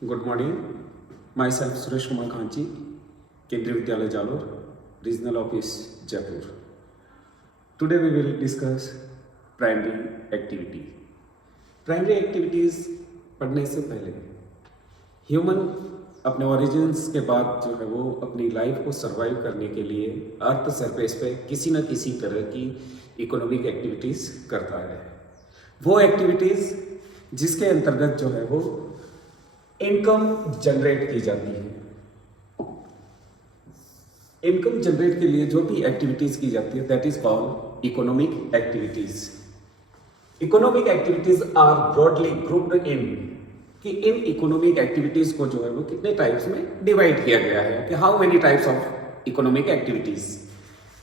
Good morning. Myself Suresh Kumar Khanchi, Kendriya Vidyalaya Jalore, Regional Office Jaipur. Today we will discuss primary activity. Primary activities पढ़ने से पहले human अपने origins के बाद जो है वो अपनी लाइफ को सरवाइव करने के लिए अर्थ सरफेस पे किसी न किसी तरह की इकोनॉमिक एक्टिविटीज़ करता है। वो एक्टिविटीज़ जिसके अंतर्गत जो है वो इनकम जनरेट की जाती है। इनकम जनरेट के लिए जो भी एक्टिविटीज़ की जाती है that is called economic activities. Economic activities are broadly grouped in कि इन इकोनॉमिक एक्टिविटीज को जो है वो कितने टाइप्स में डिवाइड किया गया है कि how many types of economic activities.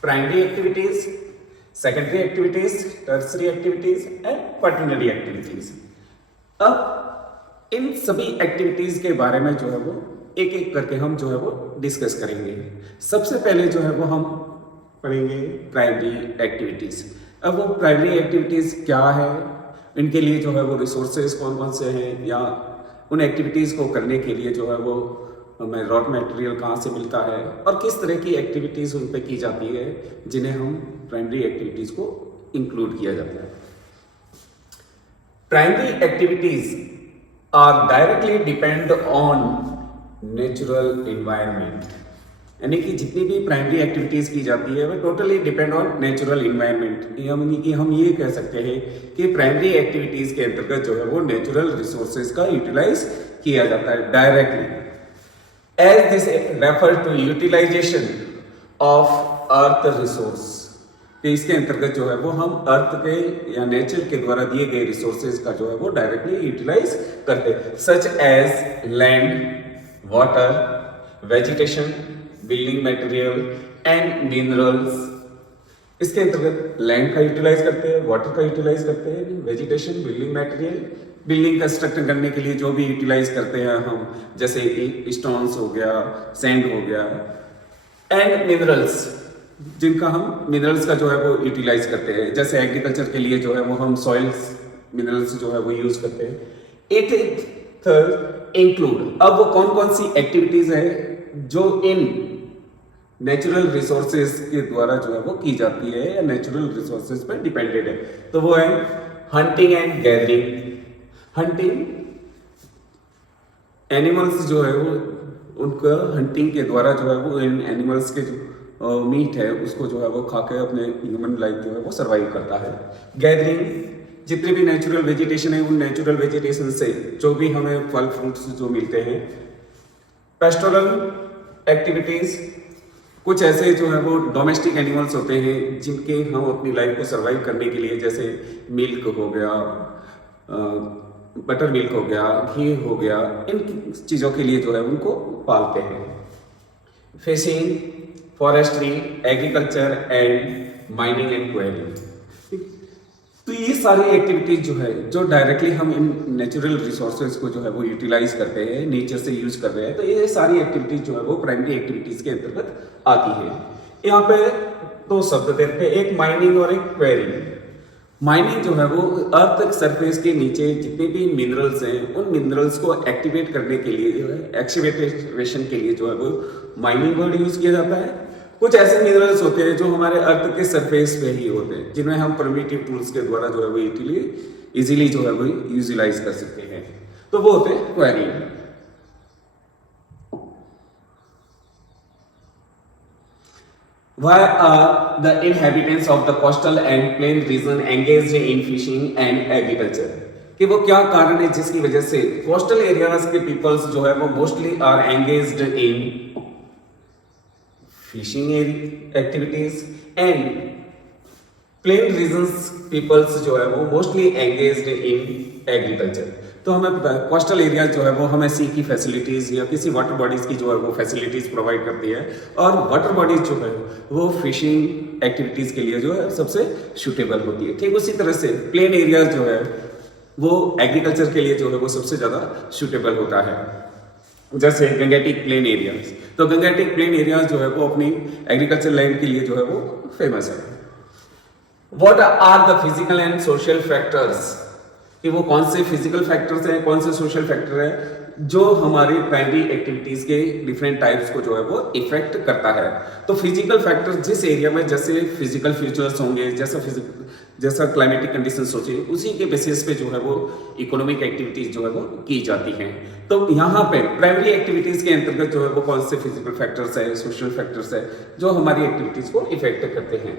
Primary activities, secondary activities, tertiary activities and quaternary activities. अब इन सभी एक्टिविटीज के बारे में जो है वो एक एक करके हम जो है वो डिस्कस करेंगे। सबसे पहले जो है वो हम पढ़ेंगे प्राइमरी एक्टिविटीज। अब वो प्राइमरी एक्टिविटीज़ क्या है, इनके लिए जो है वो रिसोर्सेज कौन कौन से हैं, या उन एक्टिविटीज़ को करने के लिए जो है वो हमें रॉ मटेरियल कहाँ से मिलता है और किस तरह की एक्टिविटीज़ उन पे की जाती है जिन्हें हम प्राइमरी एक्टिविटीज़ को इंक्लूड किया जाता है। Primary activities are directly depend on natural environment, यानी कि जितनी भी प्राइमरी एक्टिविटीज़ की जाती है वह totally depend on natural environment. यानी कि हम ये कह सकते हैं कि प्राइमरी एक्टिविटीज़ के अंतर्गत जो है वो नेचुरल रिसोर्सेज का यूटिलाइज किया जाता है directly. As this refer to utilisation of earth resource, कि इसके अंतर्गत जो है वो हम अर्थ के या नेचर के द्वारा दिए गए रिसोर्सेज का जो है वो डायरेक्टली यूटिलाइज करते हैं, such as land, water, vegetation, building material and minerals. इसके अंतर्गत लैंड का यूटिलाइज करते हैं, वाटर का यूटिलाइज करते हैं, vegetation, building material, building construct करने के लिए जो भी यूटिलाइज करते हैं हम, जैसे स्टोन्स हो गया, सैंड हो गया, एंड मिनरल्स, जिनका हम मिनरल्स का जो है वो यूटिलाइज करते हैं, जैसे एग्रीकल्चर के लिए जो है वो हम सॉइल्स मिनरल्स जो है वो यूज करते हैं। इट इंक्लूड, अब वो कौन कौन सी एक्टिविटीज है जो इन नेचुरल रिसोर्सेज के द्वारा जो है वो की जाती है या नेचुरल रिसोर्सेज पर डिपेंडेड है। तो वो है hunting and gathering. Hunting, animals जो है वो उनका हंटिंग के द्वारा जो है वो इन एनिमल्स के जो मीट है उसको जो है वो खा के अपने ह्यूमन लाइफ जो है वो सर्वाइव करता है। गैदरिंग, जितने भी नेचुरल वेजिटेशन है उन नेचुरल वेजिटेशन से जो भी हमें फल फ्रूट्स जो मिलते हैं। पेस्टोरल एक्टिविटीज, कुछ ऐसे जो है वो डोमेस्टिक एनिमल्स होते हैं जिनके हम अपनी लाइफ को सरवाइव करने के लिए, जैसे मिल्क हो गया, बटर मिल्क हो गया, घी हो गया, इन चीज़ों के लिए जो है उनको पालते हैं। Fishing, forestry, agriculture and mining and quarrying. तो ये सारी एक्टिविटीज जो है जो डायरेक्टली हम इन नेचुरल रिसोर्सेज को जो है वो यूटिलाइज करते हैं, नेचर से यूज कर रहे हैं, तो ये सारी एक्टिविटीज जो है वो प्राइमरी एक्टिविटीज के अंतर्गत आती है। यहाँ पे दो शब्द देते हैं, एक माइनिंग और एक क्वेरिंग। माइनिंग जो है वो अर्थ सरफेस के नीचे जितने भी मिनरल्स हैं उन मिनरल्स को एक्टिवेट करने के लिए जो है, एक्टिवेशन के लिए जो है वो माइनिंग वर्ड यूज किया जाता है। कुछ ऐसे मिनरल्स होते हैं जो हमारे अर्थ के सरफेस पे ही होते हैं जिनमें हम प्रिमिटिव टूल्स के द्वारा जो है वो इजीली जो है वो यूटिलाइज कर सकते हैं, तो वो होते हैं quarrying. Why are the inhabitants of the coastal and plain region engaged in fishing and agriculture? कि वो क्या कारण है जिसकी वजह से कोस्टल एरियाज के पीपल्स जो है वो mostly are engaged in fishing activities and plain regions peoples जो है वो मोस्टली एंगेज्ड इन एग्रीकल्चर। तो हमें पता है कोस्टल एरिया जो है वो हमें सी की फैसिलिटीज या किसी वाटर बॉडीज की जो है वो फैसिलिटीज प्रोवाइड करती है, और वाटर बॉडीज जो है वो फिशिंग एक्टिविटीज के लिए जो है सबसे सुटेबल होती है। ठीक उसी तरह से प्लेन एरियाज जो है वो एग्रीकल्चर के लिए जो है वो सबसे ज्यादा सुटेबल होता है, जैसे गंगेटिक प्लेन एरियाज। तो गंगेटिक प्लेन एरियाज जो है वो अपनी एग्रीकल्चर लैंड के लिए जो है वो फेमस है। What are the physical and social factors, कि वो कौन से फिजिकल फैक्टर्स हैं, कौन से सोशल फैक्टर है जो हमारी प्राइमरी एक्टिविटीज के डिफरेंट टाइप्स को जो है वो इफेक्ट करता है। तो फिजिकल फैक्टर्स जिस एरिया में जैसे फिजिकल फीचर्स होंगे, जैसा क्लाइमेटिक कंडीशंस होती है, उसी के बेसिस पे जो है वो इकोनॉमिक एक्टिविटीज जो है वो की जाती हैं। तो यहाँ पे प्राइमरी एक्टिविटीज के अंतर्गत जो है वो कौन से फिजिकल फैक्टर्स है, सोशल फैक्टर्स है जो हमारी एक्टिविटीज को इफेक्ट करते हैं।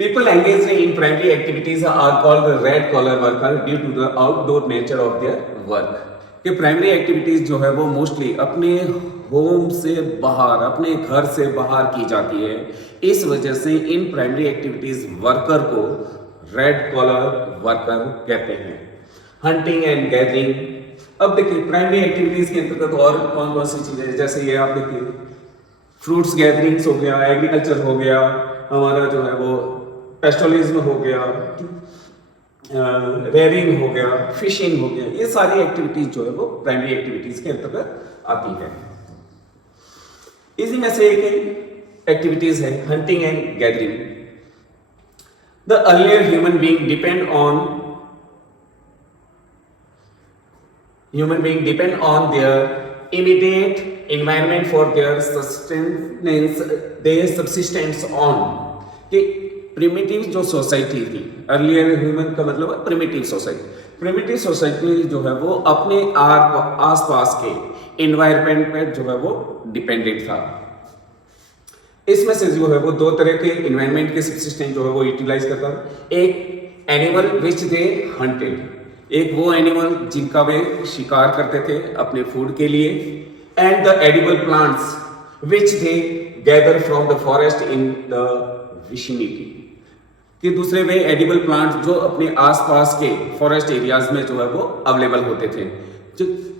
People engaged in primary activities are called red collar worker due to the outdoor nature of their work। कि प्राइमरी एक्टिविटीज जो है वो मोस्टली अपने होम से बाहर, अपने घर से बाहर की जाती है। इस वजह से इन प्राइमरी एक्टिविटीज वर्कर को रेड कॉलर वर्कर कहते हैं। हंटिंग एंड गैदरिंग, अब देखिए प्राइमरी एक्टिविटीज के अंतर्गत और कौन कौन सी चीजें, जैसे ये आप देखिए फ्रूट्स गैदरिंग्स हो गया, एग्रीकल्चर हो गया, हमारा जो है वो पेस्टोलिज्म हो गया, रेयरिंग हो गया, फिशिंग हो गया, ये सारी एक्टिविटीज जो है वो प्राइमरी एक्टिविटीज के अंतर्गत आती है। इसी में से एक एक्टिविटीज है hunting and gathering. The earlier human being depend on their immediate environment for their subsistence on. कि प्रिमिटिव जो सोसाइटी थी, अर्लियर ह्यूमन का मतलब है प्रिमिटिव सोसाइटी। प्रिमिटिव सोसाइटी जो है वो अपने आसपास के एनवायरनमेंट पे जो है वो डिपेंडेंट था। इसमें से जो है वो दो तरह के एनवायरनमेंट के सब्सिस्टेंस जो है वो यूटिलाइज करता है। एक एनिमल विच दे हंटेड, एक वो एनिमल जिनका वे शिकार करते थे अपने फूड के लिए। And the edible plants which they gather from the forest in the vicinity, कि दूसरे वे एडिबल प्लांट जो अपने आसपास के फॉरेस्ट एरियाज में जो है वो अवेलेबल होते थे।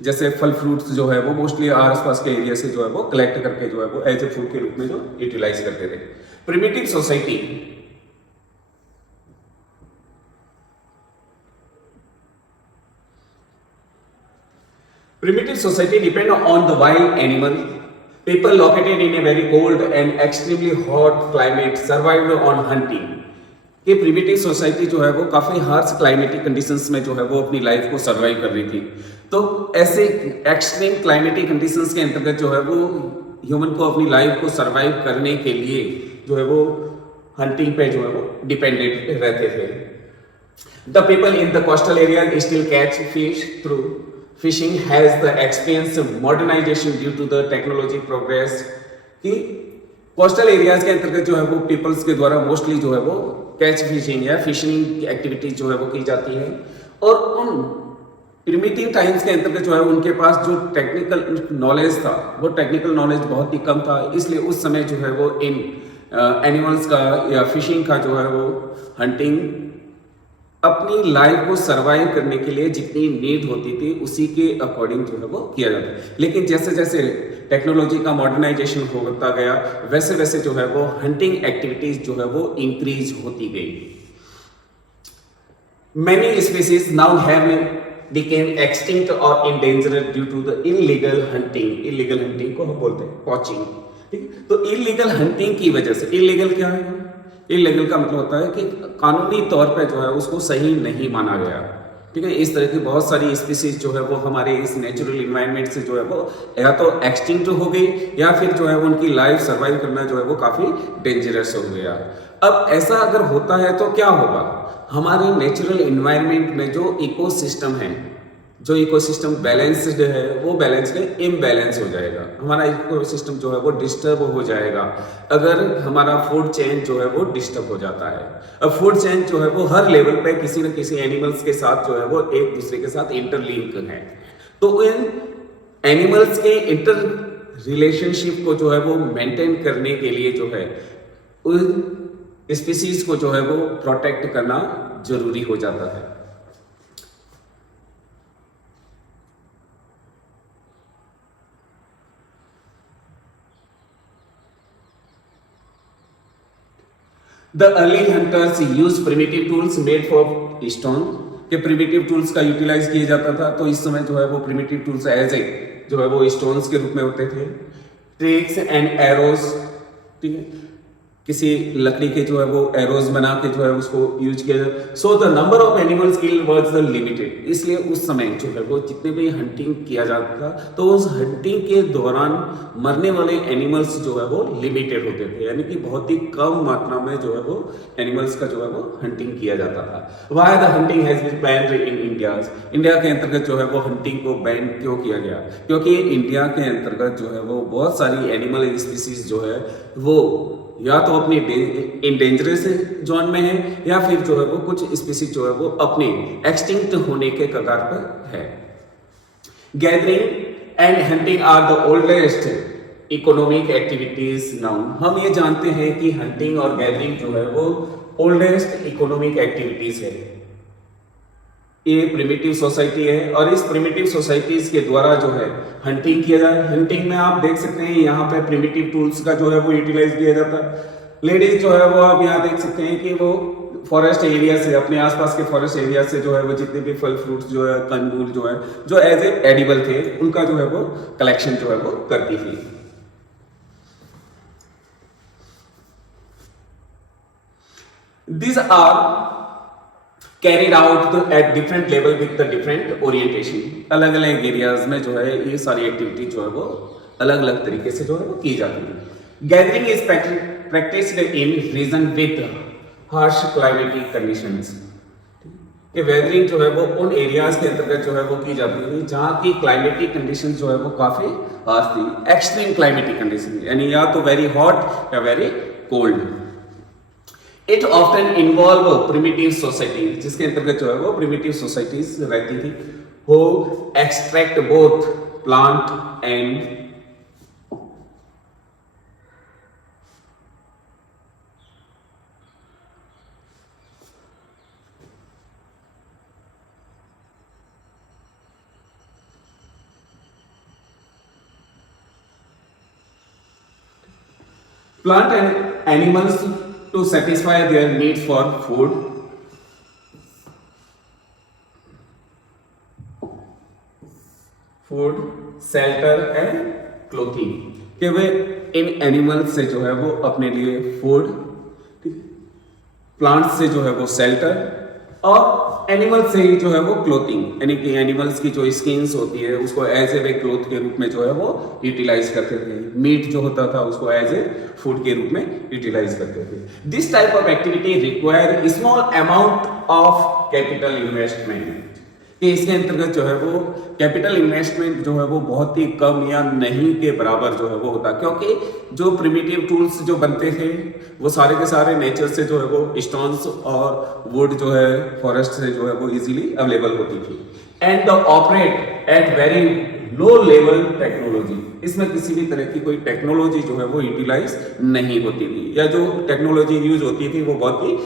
जैसे फल फ्रूट्स जो है वो मोस्टली आसपास के एरिया से जो है वो कलेक्ट करके जो है वो एज ए फूड के रूप में जो यूटिलाइज करते थे। Primitive society depend on the wild animal. People located in a very cold and extremely hot climate survived on hunting। कि प्रिमिटिव सोसाइटी जो है वो काफी हार्श क्लाइमेटिक कंडीशंस में जो है वो अपनी लाइफ को सरवाइव कर रही थी। तो ऐसे एक्सट्रीम क्लाइमेटिक कंडीशंस के अंतर्गत जो है वो ह्यूमन को अपनी लाइफ को सरवाइव करने के लिए जो है वो हंटिंग पे जो है वो डिपेंडेंट रहते थे। The people in the coastal area still catch fish through fishing has the experience modernisation due to the technology progress. कि कोस्टल एरियाज के अंतर्गत जो है वो पीपल्स के द्वारा मोस्टली जो है वो कैच फिशिंग या फिशिंग एक्टिविटीज जो है वो की जाती है। और उन प्रिमिटिव टाइम्स के अंतर्गत जो है उनके पास जो टेक्निकल नॉलेज था वो टेक्निकल नॉलेज बहुत ही कम था। इसलिए उस समय जो है वो इन एनिमल्स का या फिशिंग का जो है वो हंटिंग अपनी लाइफ को सरवाइव करने के लिए जितनी नीड होती थी उसी के अकॉर्डिंग जो है वो किया जाता है। लेकिन जैसे जैसे टेक्नोलॉजी का मॉडर्नाइजेशन होता गया वैसे वैसे जो है वो हंटिंग एक्टिविटीज जो है वो इंक्रीज होती गई। Many species now have became extinct or endangered due to the illegal hunting। illegal hunting को हम बोलते हैं पॉचिंग। ठीक है, तो illegal hunting की वजह से, illegal क्या है? illegal का मतलब होता है कि कानूनी तौर पे जो है उसको सही नहीं माना गया। ठीक है, इस तरह की बहुत सारी स्पीसीज जो है वो हमारे इस नेचुरल इन्वायरमेंट से जो है वो या तो एक्सटिंक्ट हो गई या फिर जो है उनकी लाइफ सर्वाइव करना जो है वो काफी डेंजरस हो गया। अब ऐसा अगर होता है तो क्या होगा? हमारे नेचुरल इन्वायरमेंट में जो इकोसिस्टम है, जो इकोसिस्टम बैलेंस्ड है वो बैलेंस में इम्बैलेंस हो जाएगा। हमारा इकोसिस्टम जो है वो डिस्टर्ब हो जाएगा अगर हमारा फूड चेन जो है वो डिस्टर्ब हो जाता है। अब फूड चेन जो है वो हर लेवल पे किसी न किसी एनिमल्स के साथ जो है वो एक दूसरे के साथ इंटरलिंक है। तो इन एनिमल्स के इंटर रिलेशनशिप को जो है वो मेंटेन करने के लिए जो है उन स्पीसीज को जो है वो प्रोटेक्ट करना जरूरी हो जाता है। The early hunters used primitive tools made for stone। के प्रिमिटिव टूल्स का यूटिलाइज किया जाता था। तो इस समय जो है वो प्रिमिटिव टूल्स एज ए जो है वो स्टोन्स के रूप में होते थे। ट्रिक्स एंड एरोज, ठीक है, किसी लकड़ी के जो है वो एरोज बना के जो है उसको यूज किया जाता। So the number of animals killed was the limited, इसलिए उस समय जो है वो जितने भी हंटिंग किया जाता था तो उस हंटिंग के दौरान मरने वाले एनिमल्स जो है वो लिमिटेड होते थे, यानी कि बहुत ही कम मात्रा में जो है वो एनिमल्स का जो है वो हंटिंग किया जाता था। Why the hunting has been banned in India, India के अंतर्गत जो है वो हंटिंग को बैन क्यों किया गया, क्योंकि इंडिया के अंतर्गत जो है वो बहुत सारी एनिमल स्पीसीज जो है वो या तो अपनी इंडेंजरस जोन में है या फिर जो है वो कुछ स्पीसीज जो है वो अपने एक्सटिंक्ट होने के कगार पर है। Gathering and hunting are the oldest economic activities now, हम ये जानते हैं कि हंटिंग और गैदरिंग जो है वो ओल्डेस्ट इकोनॉमिक एक्टिविटीज है। ये प्रिमिटिव सोसाइटी है और इस प्रिमिटिव सोसाइटीज के द्वारा जो है हंटिंग किया जाए। हंटिंग में आप देख सकते हैं यहाँ पे प्रिमिटिव टूल्स का जो है वो यूटिलाइज किया जाता है। लेडीज जो है वो आप यहाँ देख सकते हैं कि वो फॉरेस्ट एरिया से, अपने आसपास के फॉरेस्ट एरिया से जो है वो जितने भी फल फ्रूट्स जो है, कंदमूल जो है, जो एज ए एडिबल थे, उनका जो है वो कलेक्शन जो है वो करती थी। These are carried out at different level with the different orientation, अलग अलग एरियाज में जो है ये सारी एक्टिविटी जो है वो अलग अलग तरीके से जो है वो की जाती है। Gathering is practised in region with harsh climatic conditions, ये गैदरिंग जो है वो उन एरियाज के अंतर्गत जो है वो की जाती है जहाँ की क्लाइमेटिक कंडीशन जो है वो काफी हार्श थी, एक्सट्रीम क्लाइमेटिक कंडीशन, यानी या तो वेरी हॉट या very cold. It often involve primitive society, जिसके अंतर्गत जो है वो प्रिमिटिव सोसाइटीज रहती थी, हो extract both plant and plant and animals to satisfy their need for food, shelter and clothing, कि वे इन एनिमल्स से जो है वो अपने लिए फूड, प्लांट्स से जो है वो शेल्टर और एनिमल्स से ही जो है वो क्लोथिंग, यानी कि एनिमल्स की जो स्किन्स होती है उसको एज ए वे क्लोथ के रूप में जो है वो यूटिलाइज करते थे। मीट जो होता था उसको एज ए फूड के रूप में यूटिलाइज करते थे। This type of activity require small amount of capital investment, कि इसके अंतर्गत जो है वो कैपिटल इन्वेस्टमेंट जो है वो बहुत ही कम या नहीं के बराबर जो है वो होता, क्योंकि जो प्रिमिटिव टूल्स जो बनते थे वो सारे के सारे नेचर से जो है वो स्टोन्स और वुड जो है फॉरेस्ट से जो है वो इजीली अवेलेबल होती थी। And the operate at very low level technology, इसमें किसी भी तरह की कोई टेक्नोलॉजी जो है वो यूटिलाइज नहीं होती थी, या जो टेक्नोलॉजी यूज होती थी वो बहुत ही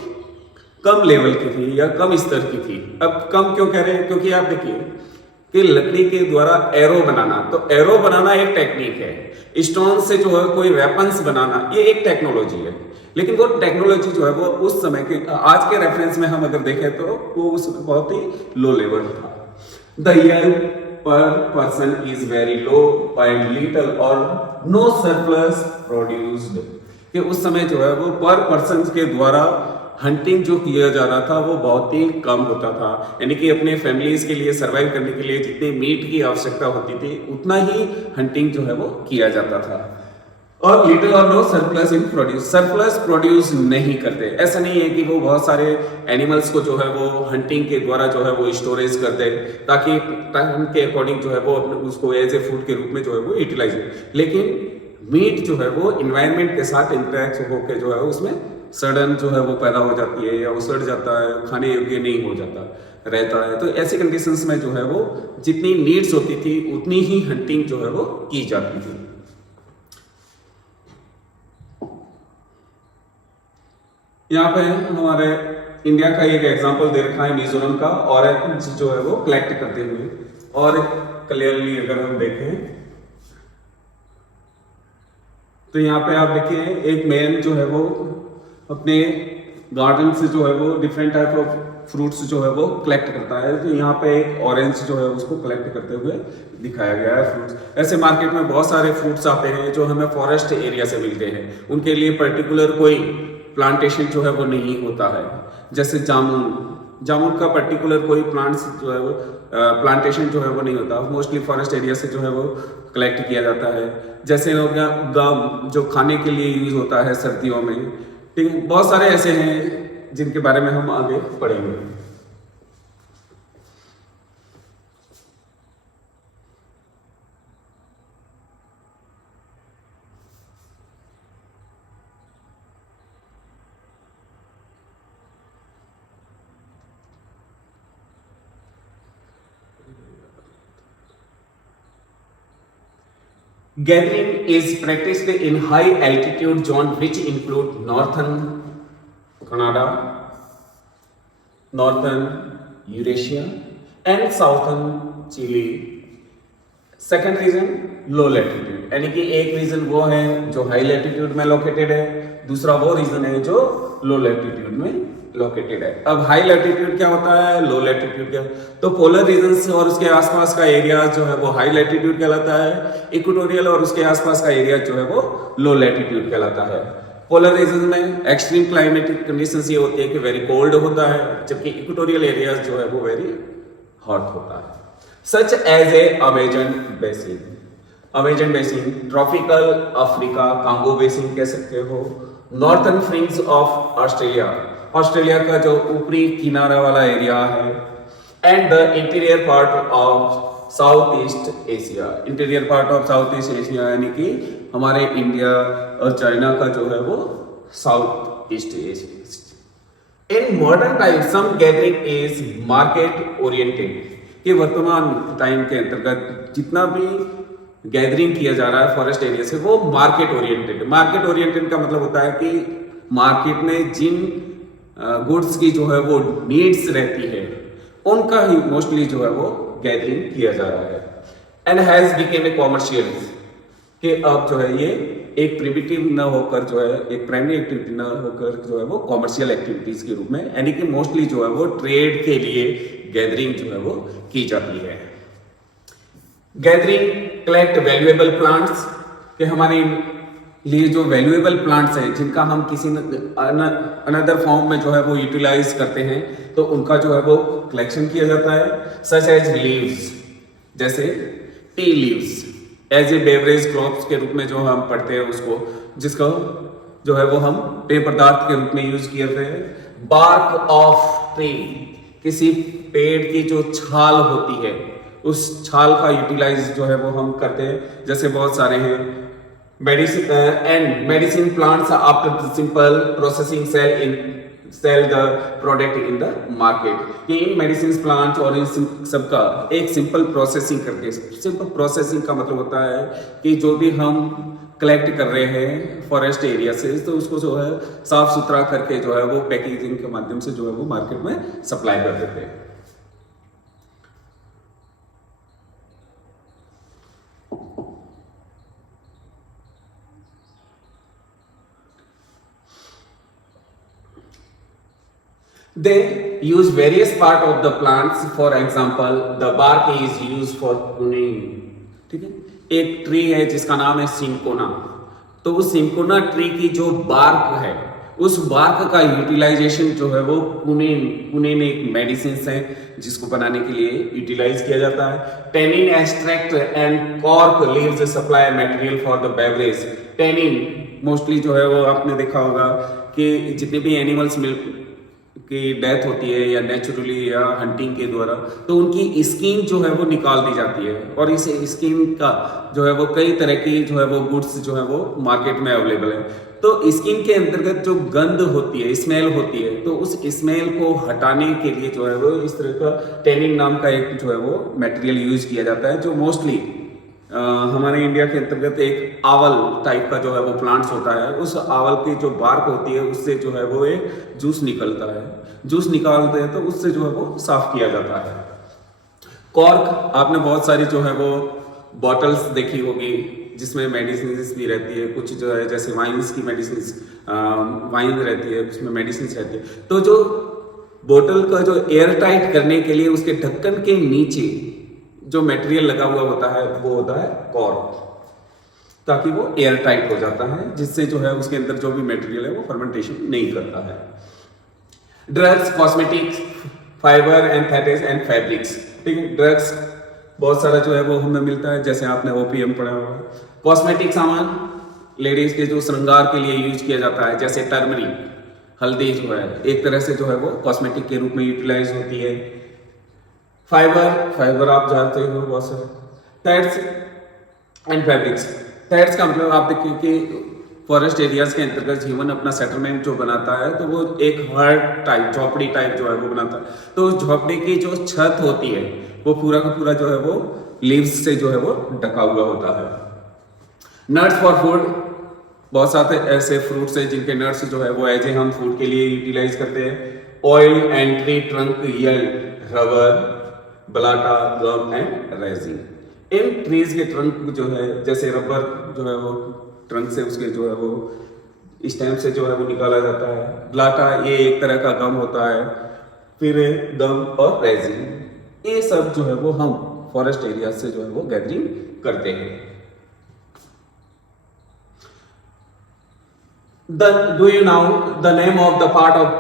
कम लेवल की थी या कम स्तर की थी। अब कम क्यों कह रहे हैं, क्योंकि आप देखिए कि लकड़ी के द्वारा एरो बनाना, तो एरो बनाना एक टेक्निक है, स्टोन से जो है कोई वेपन्स बनाना ये एक टेक्नोलॉजी है, लेकिन वो टेक्नोलॉजी जो है वो उस समय के, आज के रेफरेंस में हम अगर देखें तो वो उस बहुत ही लो लेवल था। द ईयर पर person is very low and little और नो सरप्लस प्रोड्यूस्ड, कि उस समय जो है वो पर पर्सन के द्वारा हंटिंग जो किया जा रहा था वो बहुत ही कम होता था, यानी कि अपने फैमिलीज के लिए सर्वाइव करने के लिए जितने मीट की आवश्यकता होती थी उतना ही हंटिंग जो है वो किया जाता था। और little or no surplus in produce, surplus produce नहीं करते, ऐसा नहीं है कि वो बहुत सारे एनिमल्स को जो है वो हंटिंग के द्वारा जो है वो स्टोरेज कर दे ताकि टाइम के अकॉर्डिंग जो है वो अपने उसको एज ए फूड के रूप में जो है वो यूटिलाइज हो, लेकिन मीट जो है वो इन्वायरमेंट के साथ इंटरेक्ट होकर जो है उसमें सड़न जो है वो पैदा हो जाती है या वो सड़ जाता है, खाने योग्य नहीं हो जाता रहता है। तो ऐसी कंडीशंस में जो है वो जितनी नीड्स होती थी उतनी ही हंटिंग जो है वो की जाती थी। यहाँ पे हमारे इंडिया का एक एग्जांपल दे रखा है मिजोरम का, और जो है वो कलेक्ट करते हुए, और क्लियरली अगर हम देखें तो यहाँ पे आप देखिए एक मैन जो है वो अपने गार्डन से जो है वो डिफरेंट टाइप ऑफ फ्रूट्स जो है वो कलेक्ट करता है। तो यहाँ पे एक ऑरेंज जो है उसको कलेक्ट करते हुए दिखाया गया है फ्रूट्स। ऐसे मार्केट में बहुत सारे फ्रूट्स आते हैं जो हमें फॉरेस्ट एरिया से मिलते हैं, उनके लिए पर्टिकुलर कोई प्लांटेशन जो है वो नहीं होता है। जैसे जामुन का पर्टिकुलर कोई प्लांट्स जो है वो प्लांटेशन जो है वो नहीं होता, मोस्टली फॉरेस्ट एरिया से जो है वो कलेक्ट किया जाता है। जैसे हो गया गम, जो खाने के लिए यूज होता है सर्दियों में, ठीक है। बहुत सारे ऐसे हैं जिनके बारे में हम आगे पढ़ेंगे। Gathering is practiced in high altitude zone which include northern Canada, northern Eurasia and southern Chile। Second region low latitude, यानी कि एक रीजन वो है जो हाई लैटिट्यूड में लोकेटेड है, दूसरा वो रीजन है जो लो लैटिट्यूड में लोकेटेड है। अब हाई लैटिट्यूड क्या होता है, लो लैटिट्यूड क्या, तो पोलर रीजन और उसके आसपास का एरिया जो है वो हाई लैटिट्यूड कहलाता है, इक्वेटोरियल और उसके आसपास का एरिया जो है वो लो लैटिट्यूड कहलाता है। पोलर रीजन में एक्सट्रीम क्लाइमेटिक कंडीशंस ये होती है कि वेरी कोल्ड होता है, जबकि इक्वेटोरियल एरियाज जो है वो वेरी हॉट होता है। Such as a Amazon basin, Amazon basin, tropical Africa Congo basin कह सकते हो, northern fringe of Australia, Australia का जो ऊपरी किनारा वाला एरिया है, and the interior part of South East Asia, interior part of South East Asia यानी कि हमारे इंडिया और चाइना का जो है वो South East Asia. In modern time some gathering is market oriented, कि वर्तमान टाइम के अंतर्गत जितना भी गैदरिंग किया जा रहा है फॉरेस्ट एरिया से वो मार्केट ओरिएंटेड। मार्केट ओरिएंटेड का मतलब होता है कि मार्केट में जिन गुड्स की जो है वो नीड्स रहती है उनका ही मोस्टली जो है वो गैदरिंग किया जा रहा है। And has became a commercial, कि अब जो है ये एक प्रिमिटिव न होकर जो है एक प्राइमरी एक्टिविटी न होकर जो है वो कॉमर्शियल एक्टिविटीज के रूप में, यानी कि मोस्टली जो है वो ट्रेड के लिए गैदरिंग जो है वो की जाती है। गैदरिंग कलेक्ट वैल्यूएबल प्लांट्स, कि हमारे लिए जो वैल्यूएबल प्लांट्स हैं जिनका हम किसी अनदर फॉर्म में जो है वो यूटिलाइज करते हैं तो उनका जो है वो कलेक्शन किया जाता है। सच एज लीव्स, जैसे tea leaves as a beverage crops के रूप में जो हम पढ़ते हैं उसको, जिसका जो है वो हम पेय पदार्थ के रूप में यूज करते हैं। बार्क ऑफ ट्री, किसी पेड़ की जो छाल होती है उस छाल का यूटिलाइज जो है वो हम करते हैं, जैसे बहुत सारे हैं। Medicine and medicine plants after simple processing sell the product in the market, कि इन मेडिसिन प्लांट और इन सबका एक सिंपल प्रोसेसिंग करके, सिंपल प्रोसेसिंग का मतलब होता है कि जो भी हम कलेक्ट कर रहे हैं फॉरेस्ट एरिया से तो उसको जो है साफ सुथरा करके जो है वो पैकेजिंग के माध्यम से जो है वो मार्केट में सप्लाई कर देते हैं। They use various part of the plants, for example, the bark is used for pruning, ठीक है। एक ट्री है जिसका नाम है सिंकोना, तो उस सिंकोना ट्री की जो बार्क है उस बार्क का यूटिलाइजेशन जो है वो कुनेन एक मेडिसिन है जिसको बनाने के लिए यूटिलाइज किया जाता है। Tannin extract and cork leaves supply material for the beverage. Tannin mostly जो है वो आपने देखा होगा कि जितने भी एनिमल्स की डेथ होती है या नेचुरली या हंटिंग के द्वारा, तो उनकी स्किन जो है वो निकाल दी जाती है और इस स्किन का जो है वो कई तरह की जो है वो गुड्स जो है वो मार्केट में अवेलेबल है। तो स्किन के अंतर्गत जो गंध होती है, स्मेल होती है, तो उस स्मेल को हटाने के लिए जो है वो इस तरह का टेनिन नाम का एक जो है वो मटेरियल यूज किया जाता है, जो मोस्टली हमारे इंडिया के अंतर्गत एक आवल टाइप का जो है वो प्लांट्स होता है, उस आवल की जो बार्क होती है उससे जो है वो एक जूस निकलता है, जूस निकालते हैं तो उससे जो है वो साफ किया जाता है। कॉर्क, आपने बहुत सारी जो है वो बॉटल्स देखी होगी जिसमें मेडिसिन भी रहती है, कुछ जो है जैसे वाइन्स की मेडिसिन वाइन रहती है उसमें मेडिसिन रहती है। तो जो बोतल का जो एयर टाइट करने के लिए उसके ढक्कन के नीचे जो मटेरियल लगा हुआ होता है वो होता है कॉर्क, ताकि वो एयर टाइट हो जाता है, जिससे जो है उसके अंदर जो भी मटेरियल है वो फर्मेंटेशन नहीं करता है। Drugs, cosmetics, fibre synthetics and fabrics, ठीक है। ड्रग्स बहुत सारा जो है वो हमें मिलता है, जैसे आपने ओपीएम पढ़ा होगा। कॉस्मेटिक सामान लेडीज के जो श्रृंगार के लिए यूज किया जाता है, जैसे टर्मरिक, हल्दी जो है एक तरह से जो है वो कॉस्मेटिक के रूप में यूटिलाइज होती है। फाइबर आप जानते हो बहुत सारे। थ्रेड्स एंड फैब्रिक्स, थ्रेड्स का मतलब आप देखिए कि फॉरेस्ट एरियाज के अंतर्गत जीवन अपना सेटलमेंट जो बनाता है तो वो एक हर्ट टाइप, झोपड़ी टाइप जो है वो बनाता है। तो उस झोपड़ी की जो छत होती है वो पूरा का पूरा जो है वो लीव्स से जो है वो ढका हुआ होता है। नट्स फॉर फूड, बहुत सारे ऐसे फ्रूट्स हैं जिनके नट्स जो है वो एज ए हम फूड के लिए यूटिलाइज करते हैं। Oil and tree trunk yield rubber, balata, gum and resin. इन ट्रीज के ट्रंक जो है जैसे रबर जो है वो ट्रंक से उसके जो है वो स्टेम से जो है वो निकाला जाता है। ब्लाटा ये एक तरह का गम होता है। फिर गम और रेजिन, ये सब जो है वो हम फॉरेस्ट एरिया से जो है वो गैदरिंग करते हैं। Do you know the name of the part of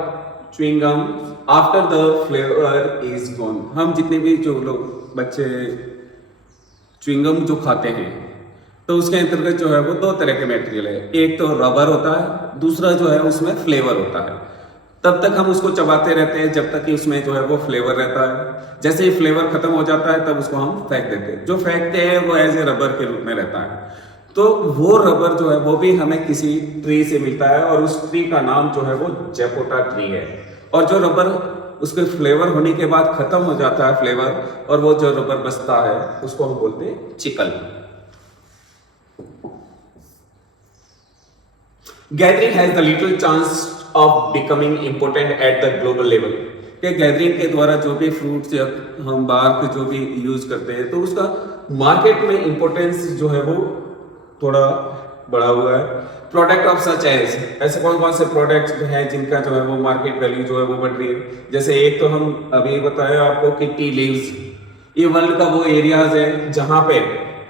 chewing gum after the flavor is gone? हम जितने भी जो लोग बच्चे च्युइंग गम जो खाते हैं तो उसके अंतर्गत जो है वो दो तरह के मटेरियल है, एक तो रबर होता है, दूसरा जो है उसमें फ्लेवर होता है। तब तक हम उसको चबाते रहते हैं जब तक कि उसमें जो है वो फ्लेवर रहता है। जैसे ही फ्लेवर खत्म हो जाता है तब उसको हम फेंक देते हैं। जो फेंकते हैं वो एज ए रबर के रूप में रहता है। तो वो रबर जो है वो भी हमें किसी ट्री से मिलता है और उस ट्री का नाम जो है वो जैपोटा ट्री है। और जो रबर उसके फ्लेवर होने के बाद खत्म हो जाता है फ्लेवर, और वो जो रबर बचता है उसको हम बोलते हैं चिकल। Gathering has the little chance of becoming important at the global level. कि गैदरिंग के द्वारा जो भी फ्रूट्स या हम बाहर के जो भी यूज करते हैं तो उसका मार्केट में इंपोर्टेंस जो है वो थोड़ा बढ़ा हुआ है। प्रोडक्ट ऑफ सच एज, ऐसे कौन कौन से प्रोडक्ट्स हैं जिनका जो है वो मार्केट वैल्यू जो है वो बढ़ रही है। जैसे एक तो हम अभी बताया आपको कि टी लीव्स, ये वर्ल्ड का वो एरियाज है जहां पे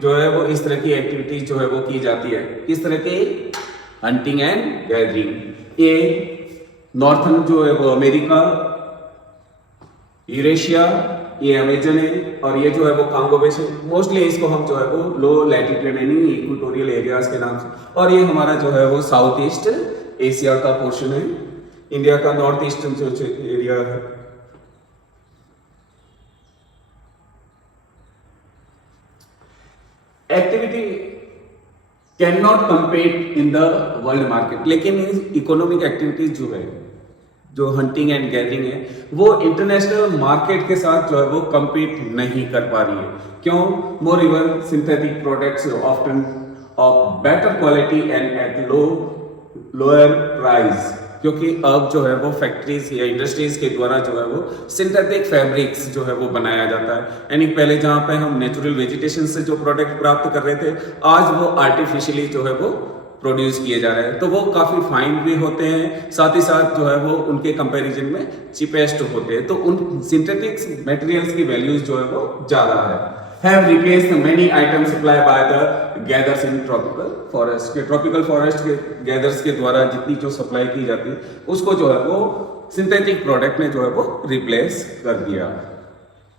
जो है वो इस तरह की एक्टिविटीज जो है वो की जाती है। इस तरह की हंटिंग एंड गैदरिंग। ये नॉर्थन जो है वो अमेरिका, यूरेशिया, ये अमेजन है, और ये जो है वो कांगो बेसिन। मोस्टली इसको हम जो है वो लो लैटिट्यूड यानी इक्वेटोरियल एरियाज के नाम से, और ये हमारा जो है वो साउथ ईस्ट एशिया का पोर्शन है, इंडिया का नॉर्थ ईस्टर्न जो एरिया है। Activity can not compete in the world market, लेकिन इकोनॉमिक एक्टिविटीज जो है, जो हंटिंग एंड गैदरिंग है, वो इंटरनेशनल मार्केट के साथ जो है वो कम्पीट नहीं कर पा रही है। क्यों? मोर even synthetic products often of better quality and at lower price, क्योंकि अब जो है वो फैक्ट्रीज या इंडस्ट्रीज के द्वारा जो है वो सिंथेटिक फैब्रिक्स जो है वो बनाया जाता है। यानी पहले जहां पे हम नेचुरल वेजिटेशन से जो प्रोडक्ट प्राप्त कर रहे थे, आज वो आर्टिफिशियली जो है वो प्रोड्यूस किए जा रहे हैं। तो वो काफी फाइन भी होते हैं, साथ ही साथ जो है वो उनके कंपैरिजन में चीपेस्ट होते हैं। तो उन सिंथेटिक्स मटेरियल्स की वैल्यूज जो है वो ज्यादा है। Have replaced many items supplied by the gathers in tropical forest। के ट्रॉपिकल फॉरेस्ट के गैदर्स के द्वारा जितनी जो सप्लाई की जाती है उसको जो है वो सिंथेटिक प्रोडक्ट ने जो है वो रिप्लेस कर दिया।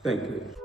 Thank you.